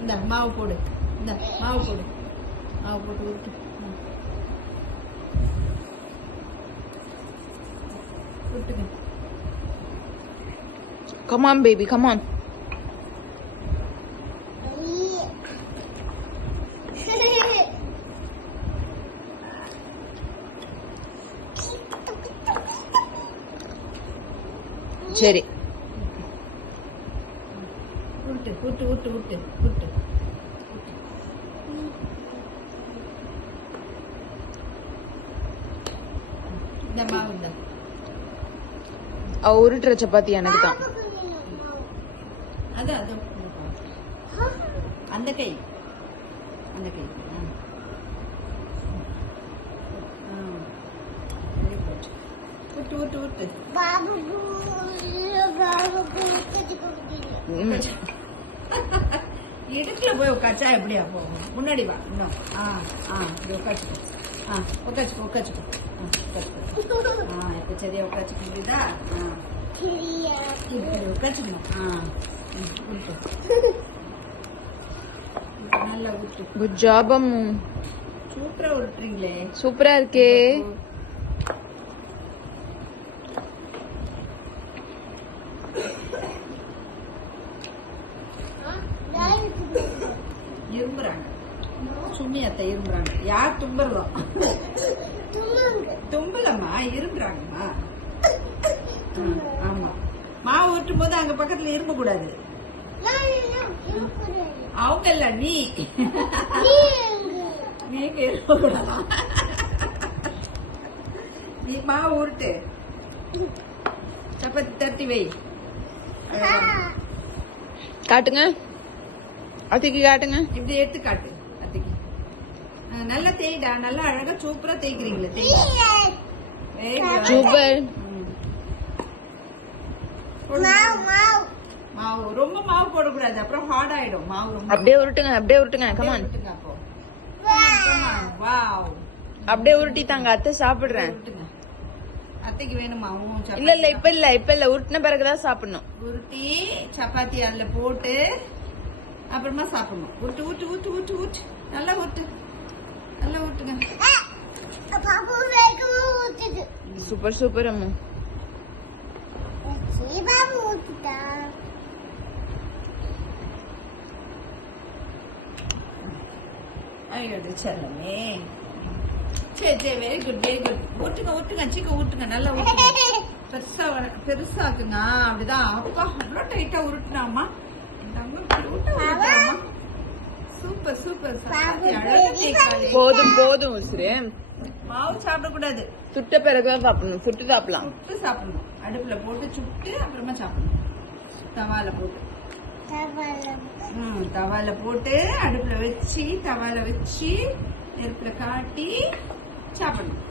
இந்த மாவு போடு. இந்த மாவு போடு. மாவு போட்டு விட்டு விட்டுங்க. Come on, baby. Come on. சரி. விட்டு விட்டு விட்டு விட்டு விட்டு இந்த மாவு இந்த உருட்டுற சப்பாத்தி எனக்கு தான். அது அது அந்த கை அந்த கை. விட்டு விட்டு விட்டு இடுக்குல போய் உட்காச்சா எப்படியா போகும்? முன்னாடி வா. இன்னும் உட்காச்சுக்கோ. உட்காச்சுக்கோ உட்காச்சுக்கோ. இப்ப சரியா உட்காச்சுக்க முடியுதா? இப்படி உட்காச்சுக்கணும். நல்லா விட்டு. Good job Ammu. சூப்பரா விட்டுறீங்களே. சூப்பரா இருக்கே. இரும்புறாங்க. சும்மி அத்தை இரும்புறாங்க. யார் தும்புறோம்? தும்பலம்மா, இரும்புறாங்கம்மா. ஆமா, மாவு ஊற்றும் போது அங்க பக்கத்துல இரும்ப கூடாது. அவங்க இல்ல, நீ நீங்க இரும்ப கூடாது. நீ மாவு உருட்டு. சப்பாத்தி தட்டி வை. காட்டுங்க அத்திக்கு, காட்டுங்க. இப்படி எடுத்து காட்டு அத்திக்கு. நல்லா தேய்டா. நல்லா அழகா சூப்பரா தேய்க்கிறீங்களே. சூப்பர். மாவு ரொம்ப மாவு போடக்கூடாது, அப்புறம் ஹார்ட் ஆயிடும் மாவு. அப்படியே உருட்டுங்க, அப்படியே உருட்டுங்க. கமான். வாவ், அப்படியே உருட்டிட்டாங்க. அத்தை சாப்பிடுறேன். அத்தைக்கு வேணுமா? இல்ல இல்ல, இப்ப இல்ல, இப்ப இல்ல. உருட்டின பிறகுதான் சாப்பிடணும். உருட்டி சப்பாத்தி அதுல போட்டு அப்புறமா சாப்பிடணும். ஊட்டு ஊட்டு ஊட்டு ஊட்டு ஊட்டு. நல்லா ஊட்டு, நல்லா ஊட்டுங்க. சூப்பர் சூப்பர் அம்மா. ஐயோ செல்லமே. சரி சரி, வெரி குட் வெரி குட். ஊட்டுங்க ஊட்டுங்க, சீக்கிரம் ஊட்டுங்க, நல்லா ஊட்டுங்க. பெருசா பெருசாக்குங்க. அப்படிதான். அப்பா நல்லா டைட்டா உருட்டுனாமா. Super super. போதும் போதும். சரி, மாவு சாப்பிடக்கூடாது. சுட்ட பிறகுதான் சாப்பிடணும். சுட்டு சாப்பிடலாம். சுட்டு சாப்பிடணும். அடுப்புல போட்டு சுட்டு அப்புறமா சாப்பிடணும். தவால போட்டு தவால போட்டு அடுப்புல வச்சு தவால வச்சு நெருப்புல காட்டி சாப்பிடணும்.